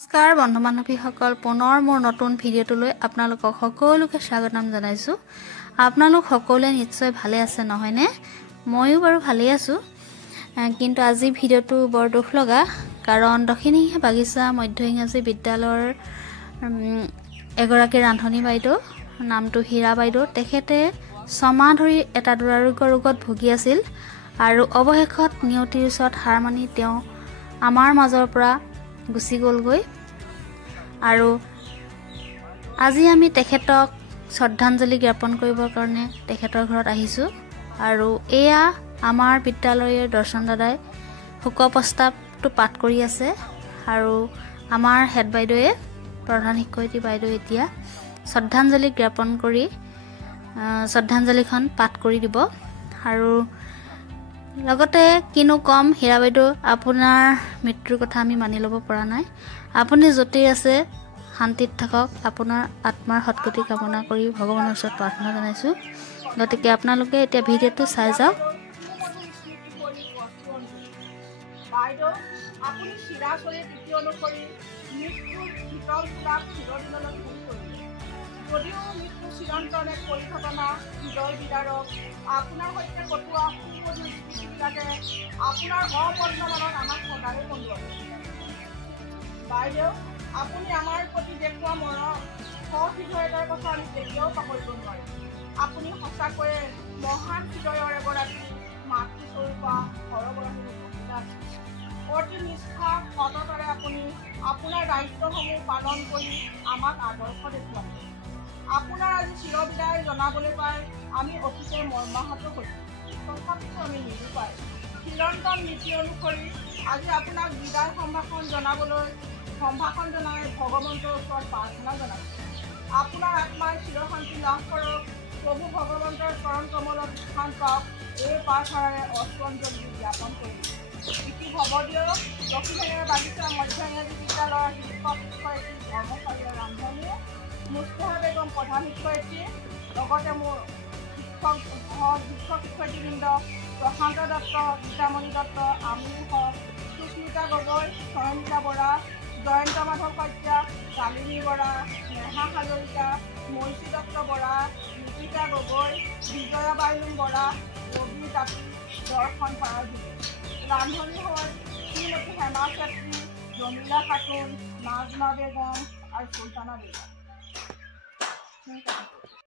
নমস্কাৰ বন্ধু বান্ধৱীসকল, পুনৰ মোৰ নতুন ভিডিঅ'টোলৈ আপোনালোকক সকলোকে স্বাগতম জনাইছোঁ। আপোনালোক সকলোৱে নিশ্চয় ভালে আছে নহয়নে? ময়ো বাৰু ভালেই আছোঁ, কিন্তু আজি ভিডিঅ'টো বৰ দুখ লগা, কাৰণ দক্ষিণসিঙীয়া বাগিচা মধ্য ইংৰাজী বিদ্যালয়ৰ এগৰাকী ৰান্ধনী বাইদেউ, নামটো হীৰা বাইদেউ, তেখেতে 6 মাহ ধৰি এটা দুৰাৰোগ্য ৰোগত ভুগি আছিল আৰু অৱশেষত নিয়তিৰ ওচৰত হাৰ মানি তেওঁ আমাৰ মাজৰ পৰা গুচি গ'লগৈ। আৰু আজি আমি তেখেতক শ্ৰদ্ধাঞ্জলি জ্ঞাপন কৰিবৰ কাৰণে তেখেতৰ ঘৰত আহিছোঁ। আৰু এয়া আমাৰ বিদ্যালয়ৰ দৰ্শন দাদাই শোক প্ৰস্তাৱটো পাঠ কৰি আছে আৰু আমাৰ হেড বাইদেৱে, প্ৰধান শিক্ষয়িত্ৰী বাইদেউ এতিয়া শ্ৰদ্ধাঞ্জলি জ্ঞাপন কৰি শ্ৰদ্ধাঞ্জলিখন পাঠ কৰি দিব। আৰু লগতে কিনো কম, হীৰা বাইদেউ, আপোনাৰ মৃত্যুৰ কথা আমি মানি ল'ব পৰা নাই। আপুনি য'তেই আছে শান্তিত থাকক, আপোনাৰ আত্মাৰ সদ্গতি কামনা কৰি ভগৱানৰ ওচৰত প্ৰাৰ্থনা জনাইছোঁ। গতিকে আপোনালোকে এতিয়া ভিডিঅ'টো চাই যাওক। যদিও মৃত্যু চিৰন্তনে পৰিঘটনা হৃদয় বিদাৰক, আপোনাৰ সৈতে কটোৱা সুমধুৰ স্মৃতিবিলাকে আপোনাৰ অপদ্মমানত আমাক সদায়ে কন্দুৱাব। বাইদেউ, আপুনি আমাৰ প্ৰতি দেখুওৱা মৰম সহৃদয়তাৰ কথা আমি কেতিয়াও পাহৰিব নোৱাৰিম। আপুনি সঁচাকৈয়ে মহান হৃদয়ৰ এগৰাকী মাতৃস্বৰূপা সৰবৰাহী মহিলা। অতি নিষ্ঠা সততাৰে আপুনি আপোনাৰ দায়িত্বসমূহ পালন কৰি আমাক আদৰ্শ দেখুৱাব। আপোনাৰ আজি চিৰবিদায় জনাবলৈ পাই আমি অতিকে মৰ্মাহত হৈছোঁ। তথাপিও আমি নিৰূপায় চিৰন্তন নীতি অনুসৰি আজি আপোনাক বিদায় সম্ভাষণ জনাই ভগৱন্তৰ ওচৰত প্ৰাৰ্থনা জনাইছোঁ। আপোনাৰ আত্মাই চিৰশান্তি লাভ কৰক, প্ৰভু ভগৱন্তৰ চৰণ কমলত স্থান পাওক, এই প্ৰাৰ্থনাৰে অশ্ৰঞ্জলি জ্ঞাপন কৰিম। ইতি ভৱদীয় দক্ষিণসিঙীয়া বাগিচা মধ্য ইংৰাজী বিদ্যালয়ৰ শিক্ষক শিক্ষয়িত্ৰী কৰ্মচাৰী ৰান্ধনীয়ে মুস্তাহা বেগম প্ৰধান শিক্ষয়িত্ৰী, লগতে মোৰ শিক্ষক শিক্ষয়িত্ৰীবৃন্দ প্ৰশান্ত দত্ত, গীতামণি দত্ত, আমিৰ হক, সুস্মিতা গগৈ, শৰণ্যা বৰা, জয়ন্ত মাধৱ শইকীয়া, শালিনী বৰা, নেহা হাজৰিকা, মৈশী দত্ত বৰা, ৰীতিকা গগৈ, বিজয়া বাইলুং বৰা, ৰবি তাঁতী, দৰ্শন পাৰাজী। ৰান্ধনী হ'ল শ্ৰীমতী হেমা চেত্ৰী, জমিলা খাতুন, নাজমা বেগম আৰু চুলতানা বেগম।